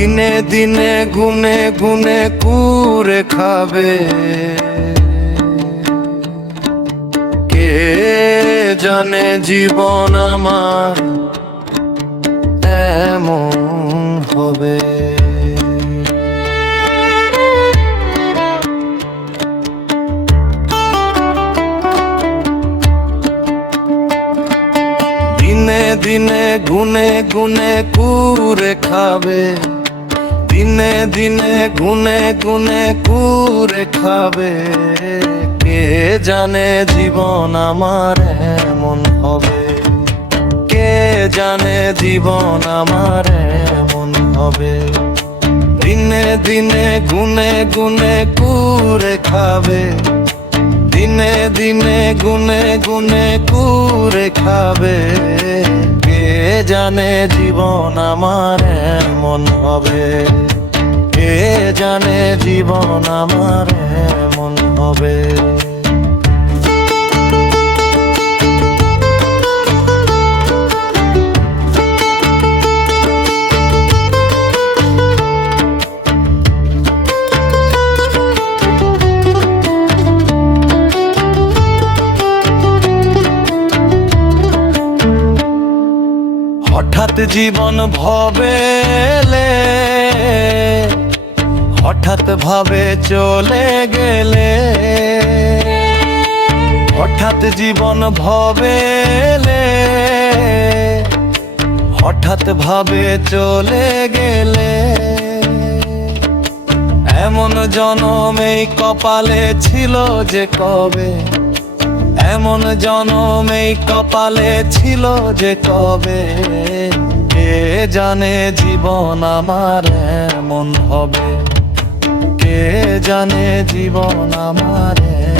দিনে দিনে গুনে গুনে কুরে খাবে, কে জানে জীবন আমার এমন হবে। দিনে দিনে গুনে গুনে কুরে খাবে, দিনে দিনে গুনে গুনে কুরে খাবে, কে জানে জীবন আমার এমন হবে, কে জানে জীবন আমার এমন হবে। দিনে দিনে গুনে গুনে কুরে খাবে, দিনে দিনে গুনে গুনে কুরে খাবে, কে জানে জীবন আমার এমন হবে, কে জানে জীবন আমার এমন হবে। হঠাৎ জীবন ভবেলে, হঠাৎ ভাবে চলে গেলে, হঠাৎ জীবন ভবেলে, হঠাৎ ভাবে চলে গেলে, এমন জনম এই কপালে ছিল যে কবে, এমন জনম এই কপালে ছিল যে কবে, কে জানে জীবন আমার এমন হবে, কে জানে জীবন আমার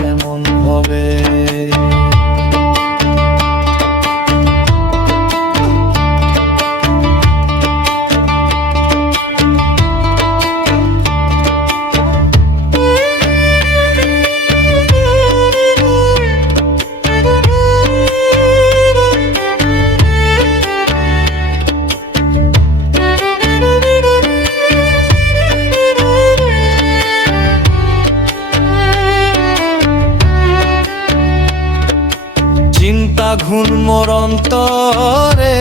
এমন হবে। চিন্তা ঘুন মোর অন্তরে,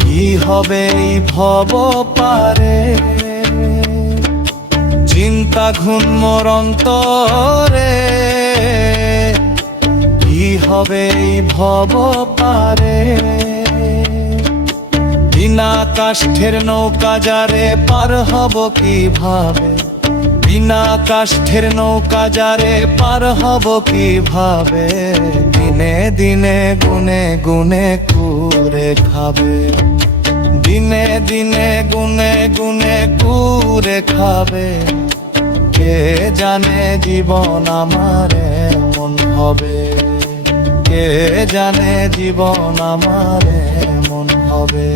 কি হবে এই ভব পারে, চিন্তা ঘুন মোর অন্তরে, কি হবে এই ভব পারে। বিনা কাষ্ঠের নৌকা যারে পার হব কিভাবে, বিনা কাষ্ঠের নৌকা যারে পার হব কিভাবে, দিনে দিনে গুনে গুনে কুরে খাবে, দিনে দিনে গুনে গুনে কুরে খাবে, কে জানে জীবন আমার এমন হবে, কে জানে জীবন আমার এমন হবে।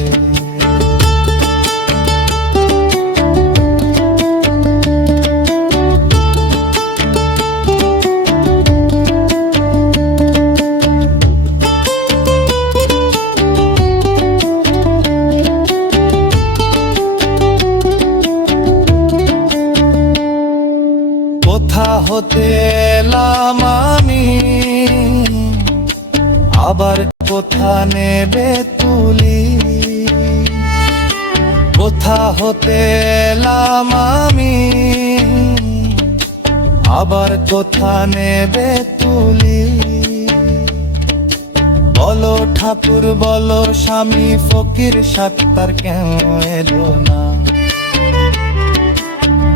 কোথা হতে এলাম আমি, আবার কোথা নেবে তুলি, কোথা হতে এলাম আমি, আবার কোথা নেবে তুলি। বলো ঠাকুর বলো স্বামী ফকির সাত্তার কেন এলো না,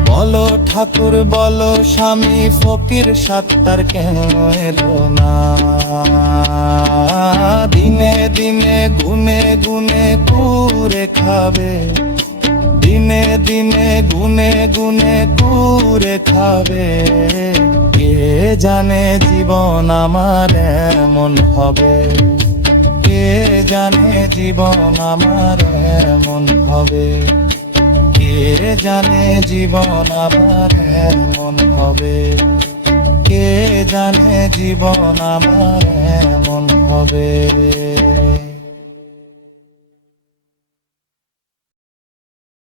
বলো ঠাকুর বলো স্বামী ফকির সাত্তার কেন এলো না। দিনে দিনে গুনে গুনে কুরে খাবে, দিনে দিনে গুনে গুনে কুরে খাবে, কে জানে জীবন আমার এমন হবে, কে জানে জীবন আমার এমন হবে, কে জানে জীবন আমার এমন হবে, কে জানে জীবন আমার এমন হবে।